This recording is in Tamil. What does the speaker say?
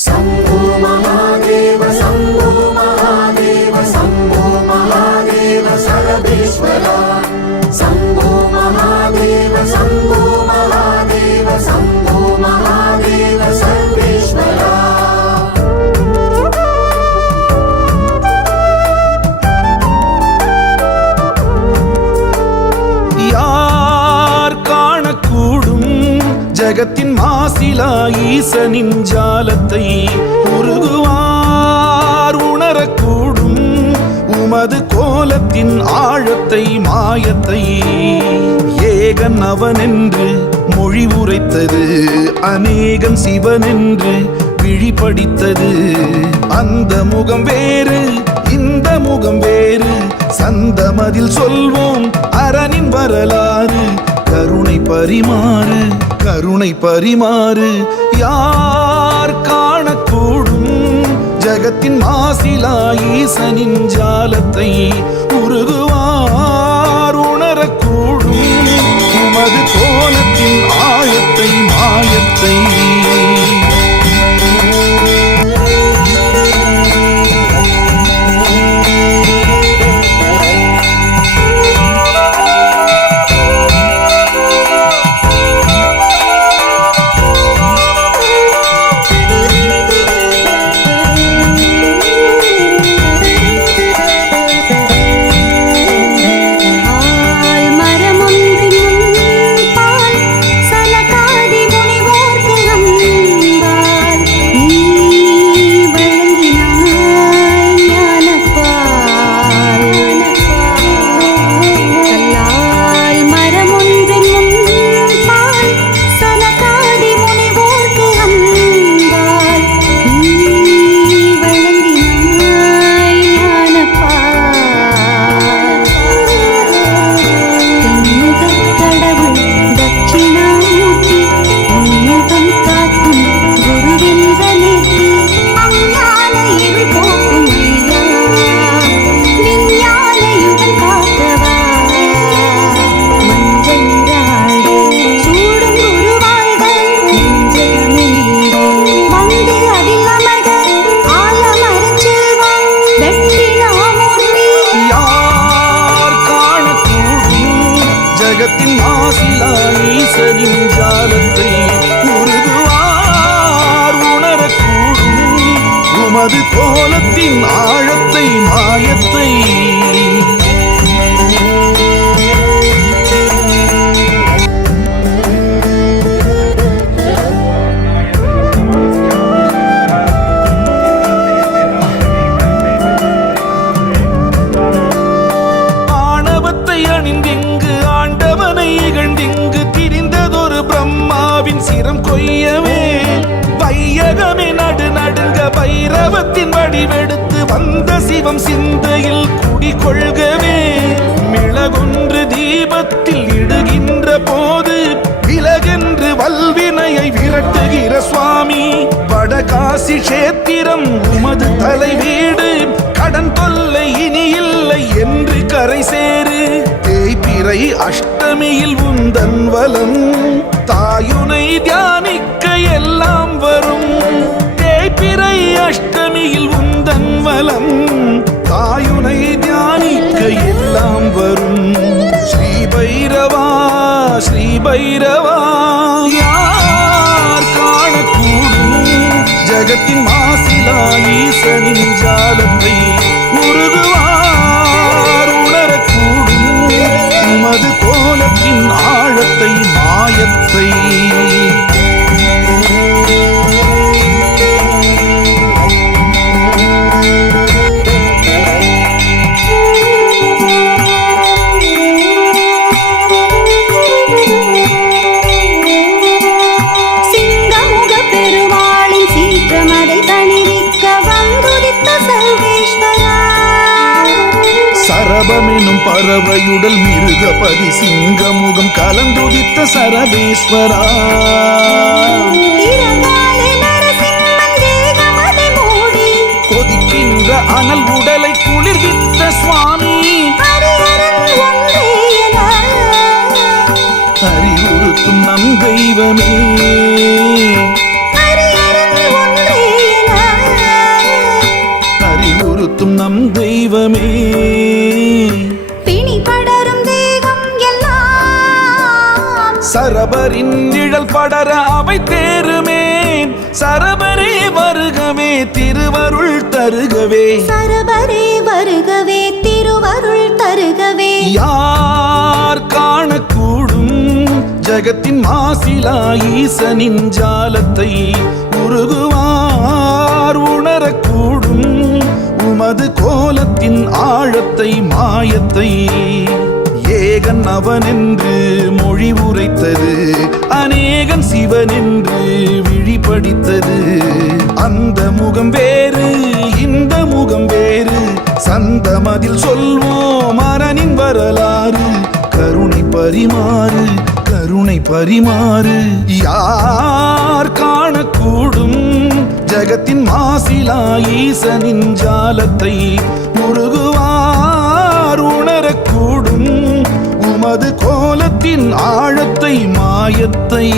शम्भो महादेव शम्भो महादेव सर्वेश्वरा शम्भो महादेव शम्भो महादेव सर्वेश्वरा ஜகத்தின் மாசிலா ஈசனின் ஜாலத்தை உருகுவார் உணரக்கூடும் உமது கோலத்தின் ஆழத்தை மாயத்தை ஏகன் அவனென்று மொழி உரைத்தது அநேகன் சிவனென்று விழிபடித்தது அந்த முகம் வேறு இந்த முகம் வேறு சந்தமதில் சொல்வோம் அரணின் வரலாறு கருணை பரிமாறு கருணை பரிமாறு யார் காணக்கூடும் ஜகத்தின் மாசிலா ஈசனின் ஜாலத்தை உருகுவார் உணரக்கூடும் உமது கோலத்தின் ஆழத்தை மாயத்தை ஜகத்தின் மாசிலா ஈசனின் ஜாலத்தை உருகுவார் உணரக்கூடும் உமது கோலத்தின் ஆழத்தை மாயத்தை சிரம் கொய்யவே வையகமே நடு நடுங்க பைரவத்தின் வடிவெடுத்து வந்த சிவம் சிந்தையில் குடிகொள்கவே மிளகொன்று தீபத்தில் இடுகின்ற போது விலகென்று வல்வினையை விரட்டுகிற சுவாமி வடகாசி கஷேத்திரம் உமது தலை வீடு கடன் தொல்லை இனி இல்லை என்று கரை சேரு தேய்பிறை அஷ்டமியில் உந்தன் வலம் தாயுனை தியானிக்க எல்லாம் வரும் தேய்பிறை அஷ்டமியில் உந்தன் வலம் தாயுனை தியானிக்க எல்லாம் வரும் ஸ்ரீ பைரவா ஸ்ரீ பைரவா யார் காணக்கூடும் ஜகத்தின் மாசிலா ஈசனின் ஜாலத்தை உருகுவார் உணரக்கூடும் உமது கோலத்தின் ஆழத்தை மாயத்தை சரபமெனும் பறவையுடல் மிருகபதி சிங்கமுகம் கலந்துதித்த சரபேஸ்வரா கொதிக்கின்ற அனல் உடலை குளிர்வித்த சுவாமி அறிவுறுத்தும் நம் தெய்வமே குணப்படுத்தும் நம் தெய்வமே. பிணி படரும் தேகம் எல்லாம் சரபரின் நிழல் படர அவை தேருமே. சரபரே வருகவே திருவருள் தருகவே. சரபரே வருகவே திருவருள் தருகவே. யார் காணக்கூடும் ஜகத்தின் மாசிலா ஈசனின் ஜாலத்தை. உருகுவார் உணரக்கூடும் உமது கோலத்தின் ஆழத்தை மாயத்தை. ஏகன் அவனென்று மொழி உரைத்தது அநேகன் சிவனென்று விழிபடித்தது. அந்த முகம் வேறு இந்த முகம் வேறு சந்தமதில் சொல்வோம் அரணின் வரலாறு. கருணை பரிமாறு கருணை பரிமாறு. யார் காணக்கூடும் ஜகத்தின் மாசிலா ஈசனின் ஜாலத்தை. உருகுவார் உணரக்கூடும் உமது கோலத்தின் ஆழத்தை மாயத்தை.